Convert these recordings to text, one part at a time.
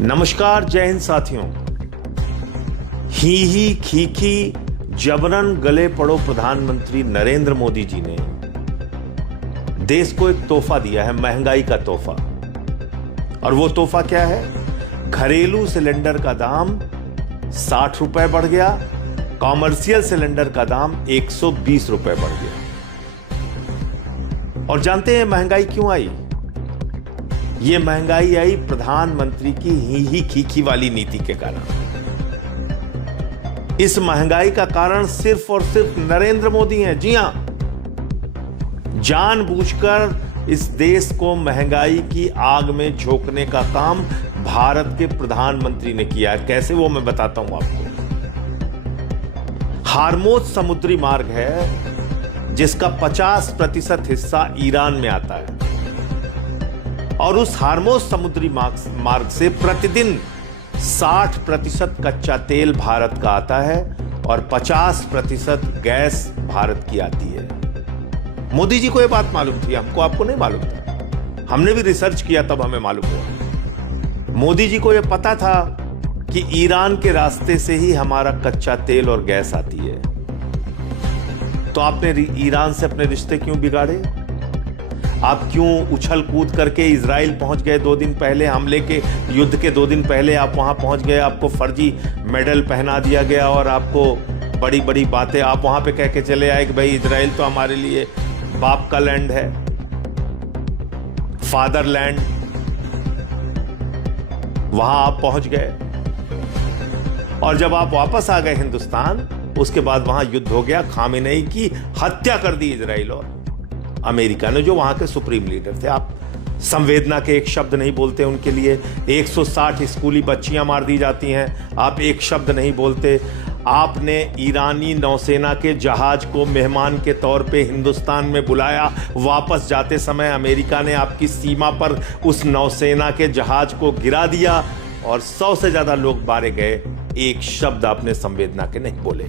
नमस्कार, जय हिंद साथियों। ही खीखी जबरन गले पड़ो प्रधानमंत्री नरेंद्र मोदी जी ने देश को एक तोहफा दिया है, महंगाई का तोहफा। और वो तोहफा क्या है? घरेलू सिलेंडर का दाम 60 रुपए बढ़ गया, कॉमर्शियल सिलेंडर का दाम 120 रुपए बढ़ गया। और जानते हैं महंगाई क्यों आई? ये महंगाई आई प्रधानमंत्री की ही खीखी वाली नीति के कारण। इस महंगाई का कारण सिर्फ और सिर्फ नरेंद्र मोदी हैं। जी हां, जानबूझकर इस देश को महंगाई की आग में झोंकने का काम भारत के प्रधानमंत्री ने किया है। कैसे, वो मैं बताता हूं आपको। हार्मोज समुद्री मार्ग है जिसका 50% हिस्सा ईरान में आता है, और उस हार्मोज समुद्री मार्ग से प्रतिदिन 60% कच्चा तेल भारत का आता है और 50% गैस भारत की आती है। मोदी जी को यह बात मालूम थी, हमको आपको नहीं मालूम था। हमने भी रिसर्च किया, तब हमें मालूम हुआ। मोदी जी को यह पता था कि ईरान के रास्ते से ही हमारा कच्चा तेल और गैस आती है। तो आपने ईरान से अपने रिश्ते क्यों बिगाड़े? आप क्यों उछल कूद करके इजराइल पहुंच गए? 2 दिन पहले हमले के, युद्ध के 2 दिन पहले आप वहां पहुंच गए। आपको फर्जी मेडल पहना दिया गया और आपको बड़ी बड़ी बातें आप वहां पे कह के चले आए कि भाई इजराइल तो हमारे लिए बाप का लैंड है, फादरलैंड। वहां आप पहुंच गए और जब आप वापस आ गए हिंदुस्तान, उसके बाद वहां युद्ध हो गया। खामेनेई की हत्या कर दी इजराइल और अमेरिका ने, जो वहां के सुप्रीम लीडर थे। आप संवेदना के एक शब्द नहीं बोलते उनके लिए। 160 स्कूली बच्चियां मार दी जाती हैं, आप एक शब्द नहीं बोलते। आपने ईरानी नौसेना के जहाज को मेहमान के तौर पे हिंदुस्तान में बुलाया। वापस जाते समय अमेरिका ने आपकी सीमा पर उस नौसेना के जहाज को गिरा दिया और 100 से ज्यादा लोग मारे गए। एक शब्द आपने संवेदना के नहीं बोले।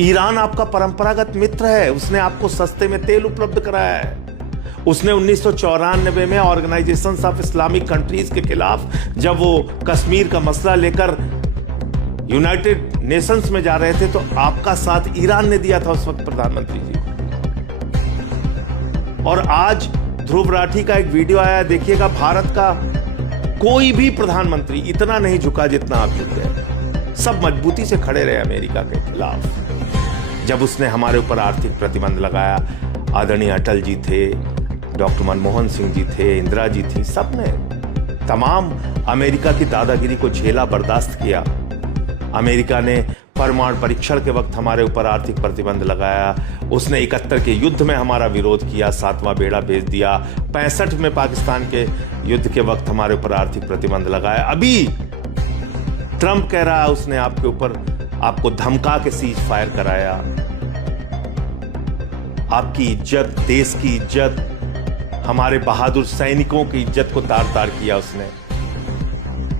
ईरान आपका परंपरागत मित्र है, उसने आपको सस्ते में तेल उपलब्ध कराया है। उसने 1994 में ऑर्गेनाइजेशन ऑफ इस्लामिक कंट्रीज के खिलाफ, जब वो कश्मीर का मसला लेकर यूनाइटेड नेशंस में जा रहे थे, तो आपका साथ ईरान ने दिया था उस वक्त प्रधानमंत्री जी। और आज ध्रुव राठी का एक वीडियो आया, देखिएगा। भारत का कोई भी प्रधानमंत्री इतना नहीं झुका जितना आप झुक गए। सब मजबूती से खड़े रहे अमेरिका के खिलाफ। जब उसने हमारे ऊपर आर्थिक प्रतिबंध लगाया, आदरणीय अटल जी थे, डॉक्टर मनमोहन सिंह जी थे, इंदिरा जी थी, सबने तमाम अमेरिका की दादागिरी को झेला, बर्दाश्त किया। अमेरिका ने परमाणु परीक्षण के वक्त हमारे ऊपर आर्थिक प्रतिबंध लगाया। उसने 71 के युद्ध में हमारा विरोध किया, 7वां बेड़ा भेज दिया। 65 में पाकिस्तान के युद्ध के वक्त हमारे ऊपर आर्थिक प्रतिबंध लगाया। अभी ट्रंप कह रहा है उसने आपके ऊपर, आपको धमका के सीज फायर कराया। आपकी इज्जत, देश की इज्जत, हमारे बहादुर सैनिकों की इज्जत को तार तार किया उसने।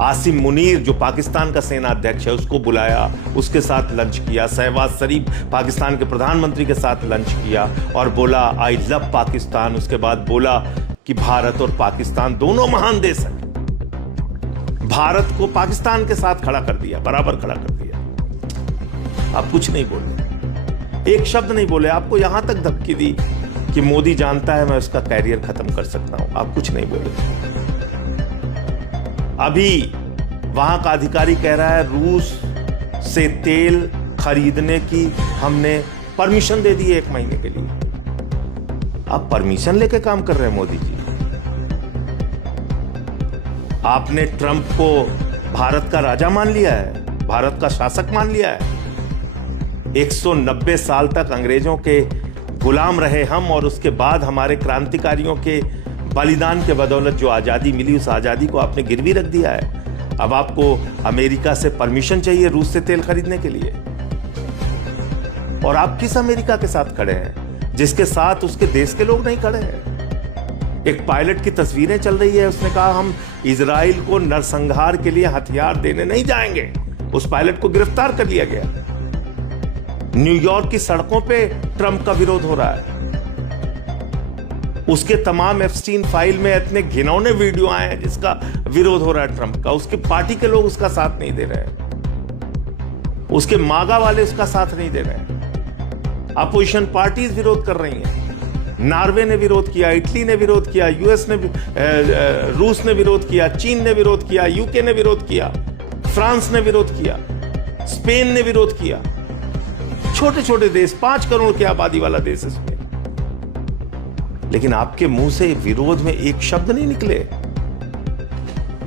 आसिम मुनीर, जो पाकिस्तान का सेना अध्यक्ष है, उसको बुलाया, उसके साथ लंच किया। शहबाज शरीफ, पाकिस्तान के प्रधानमंत्री के साथ लंच किया और बोला आई लव पाकिस्तान। उसके बाद बोला कि भारत और पाकिस्तान दोनों महान देश हैं। भारत को पाकिस्तान के साथ खड़ा कर दिया, बराबर खड़ा कर दिया। आप कुछ नहीं बोले, एक शब्द नहीं बोले। आपको यहां तक धमकी दी कि मोदी जानता है मैं उसका कैरियर खत्म कर सकता हूं। आप कुछ नहीं बोले। अभी वहां का अधिकारी कह रहा है रूस से तेल खरीदने की हमने परमिशन दे दी है 1 महीने के लिए। आप परमिशन लेके काम कर रहे हैं मोदी जी। आपने ट्रंप को भारत का राजा मान लिया है, भारत का शासक मान लिया है। 190 साल तक अंग्रेजों के गुलाम रहे हम, और उसके बाद हमारे क्रांतिकारियों के बलिदान के बदौलत जो आजादी मिली, उस आजादी को आपने गिरवी रख दिया है। अब आपको अमेरिका से परमिशन चाहिए रूस से तेल खरीदने के लिए। और आप किस अमेरिका के साथ खड़े हैं जिसके साथ उसके देश के लोग नहीं खड़े हैं? एक पायलट की तस्वीरें चल रही है, उसने कहा हम इजराइल को नरसंहार के लिए हथियार देने नहीं जाएंगे। उस पायलट को गिरफ्तार कर लिया गया। न्यूयॉर्क की सड़कों पे ट्रंप का विरोध हो रहा है। उसके तमाम एप्स्टीन फाइल में इतने घिनौने वीडियो आए हैं जिसका विरोध हो रहा है ट्रंप का। उसके पार्टी के लोग उसका साथ नहीं दे रहे हैं, उसके मागा वाले उसका साथ नहीं दे रहे हैं। अपोजिशन पार्टीज विरोध कर रही हैं। नॉर्वे ने विरोध किया, इटली ने विरोध किया, यूएस ने, रूस ने विरोध किया, चीन ने विरोध किया, यूके ने विरोध किया, फ्रांस ने विरोध किया, स्पेन ने विरोध किया। छोटे छोटे देश, 5 करोड़ की आबादी वाला देश है स्पेन। लेकिन आपके मुंह से विरोध में एक शब्द नहीं निकले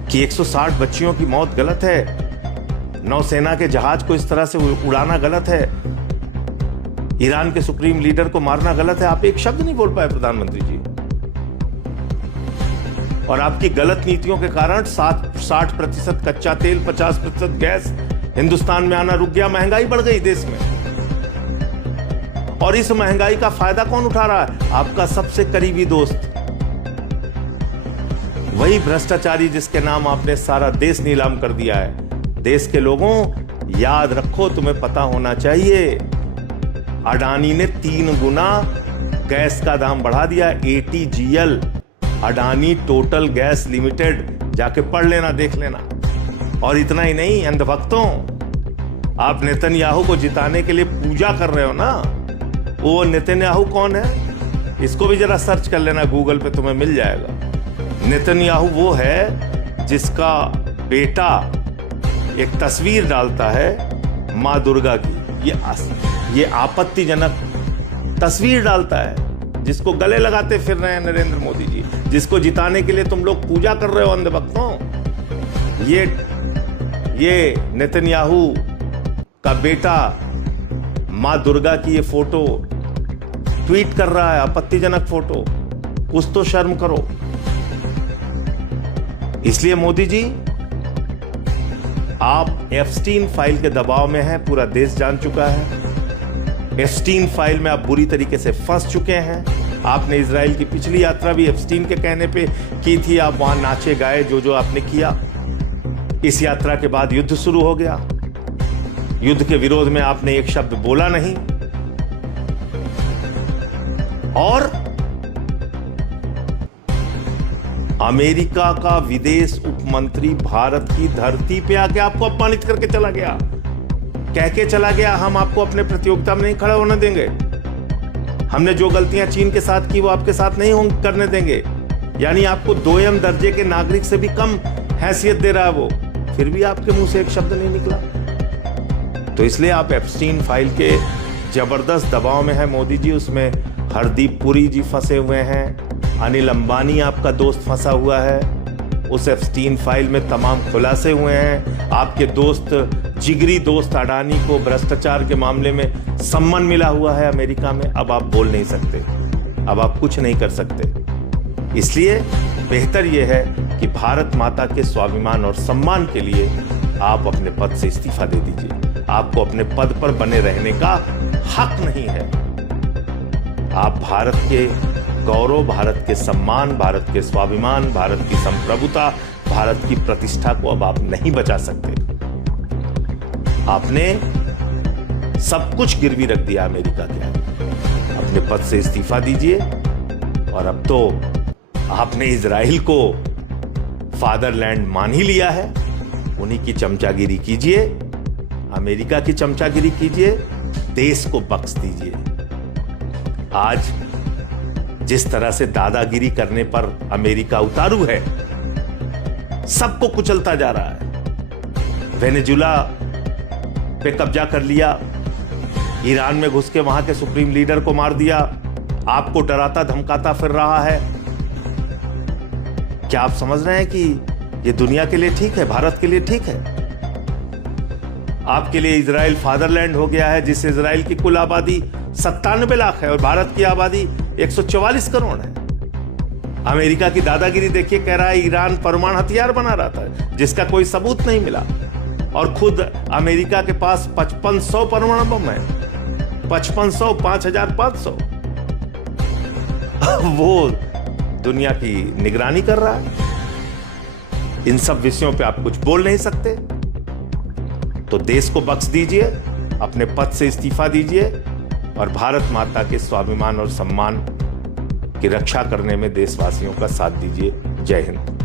कि 160 बच्चियों की मौत गलत है, नौसेना के जहाज को इस तरह से उड़ाना गलत है, ईरान के सुप्रीम लीडर को मारना गलत है। आप एक शब्द नहीं बोल पाए प्रधानमंत्री जी। और आपकी गलत नीतियों के कारण 60% कच्चा तेल, 50% गैस हिंदुस्तान में आना रुक गया। महंगाई बढ़ गई देश में। और इस महंगाई का फायदा कौन उठा रहा है? आपका सबसे करीबी दोस्त, वही भ्रष्टाचारी जिसके नाम आपने सारा देश नीलाम कर दिया है। देश के लोगों, याद रखो, तुम्हें पता होना चाहिए, अडानी ने 3 गुना गैस का दाम बढ़ा दिया। ATGL, Adani total gas limited, जाके पढ़ लेना, देख लेना। और इतना ही नहीं, अंधभक्तों, आप नेतन्याहू को जिताने के लिए पूजा कर रहे हो ना। वो नेतन्याहू कौन है? इसको भी जरा सर्च कर लेना गूगल पे, तुम्हें मिल जाएगा। नेतन्याहू वो है जिसका बेटा एक तस्वीर डालता है मां दुर्गा की, ये आपत्तिजनक तस्वीर डालता है, जिसको गले लगाते फिर रहे हैं नरेंद्र मोदी जी, जिसको जिताने के लिए तुम लोग पूजा कर रहे हो अंधभक्तों। ये नेतन्याहू का बेटा मां दुर्गा की ये फोटो ट्वीट कर रहा है, आपत्तिजनक फोटो। कुछ तो शर्म करो। इसलिए मोदी जी, आप एप्स्टीन फाइल के दबाव में हैं, पूरा देश जान चुका है। एप्स्टीन फाइल में आप बुरी तरीके से फंस चुके हैं। आपने इजराइल की पिछली यात्रा भी एप्स्टीन के कहने पे की थी। आप वहां नाचे गाए, जो आपने किया। इस यात्रा के बाद युद्ध शुरू हो गया। युद्ध के विरोध में आपने एक शब्द बोला नहीं। और अमेरिका का विदेश उपमंत्री भारत की धरती पे आके आपको अपमानित करके चला गया। कह के चला गया, हम आपको अपने प्रतियोगिता में नहीं खड़ा होने देंगे। हमने जो गलतियां चीन के साथ की वो आपके साथ नहीं करने देंगे। यानी आपको 2M दर्जे के नागरिक से भी कम हैसियत दे रहा है वो। फिर भी आपके मुंह से एक शब्द नहीं निकला। तो इसलिए आप एप्स्टीन फाइल के जबरदस्त दबाव में है मोदी जी। उसमें हरदीप पुरी जी फंसे हुए हैं, अनिल अंबानी आपका दोस्त फंसा हुआ है। उस एप्स्टीन फाइल में तमाम खुलासे हुए हैं। आपके दोस्त, जिगरी दोस्त अडानी को भ्रष्टाचार के मामले में सम्मान मिला हुआ है अमेरिका में। अब आप बोल नहीं सकते, अब आप कुछ नहीं कर सकते। इसलिए बेहतर यह है कि भारत माता के स्वाभिमान और सम्मान के लिए आप अपने पद से इस्तीफा दे दीजिए। आपको अपने पद पर बने रहने का हक नहीं है। आप भारत के गौरव, भारत के सम्मान, भारत के स्वाभिमान, भारत की संप्रभुता, भारत की प्रतिष्ठा को अब आप नहीं बचा सकते। आपने सब कुछ गिरवी रख दिया अमेरिका के आगे। अपने पद से इस्तीफा दीजिए। और अब तो आपने इजराइल को फादरलैंड मान ही लिया है। उन्हीं की चमचागिरी कीजिए, अमेरिका की चमचागिरी कीजिए, देश को बख्श दीजिए। आज जिस तरह से दादागिरी करने पर अमेरिका उतारू है, सबको कुचलता जा रहा है। वेनेजुला पे कब्जा कर लिया, ईरान में घुस के वहां के सुप्रीम लीडर को मार दिया, आपको डराता धमकाता फिर रहा है। क्या आप समझ रहे हैं कि ये दुनिया के लिए ठीक है, भारत के लिए ठीक है? आपके लिए इजराइल फादरलैंड हो गया है, जिस इजराइल की कुल आबादी 97 लाख है और भारत की आबादी 144 करोड़ है। अमेरिका की दादागिरी देखिए, कह रहा है ईरान परमाणु हथियार बना रहा था, जिसका कोई सबूत नहीं मिला। और खुद अमेरिका के पास 5500 परमाणु बम है। 5500, 5500। वो दुनिया की निगरानी कर रहा है। इन सब विषयों पे आप कुछ बोल नहीं सकते। तो देश को बख्श दीजिए, अपने पद से इस्तीफा दीजिए और भारत माता के स्वाभिमान और सम्मान कि रक्षा करने में देशवासियों का साथ दीजिए। जय हिंद।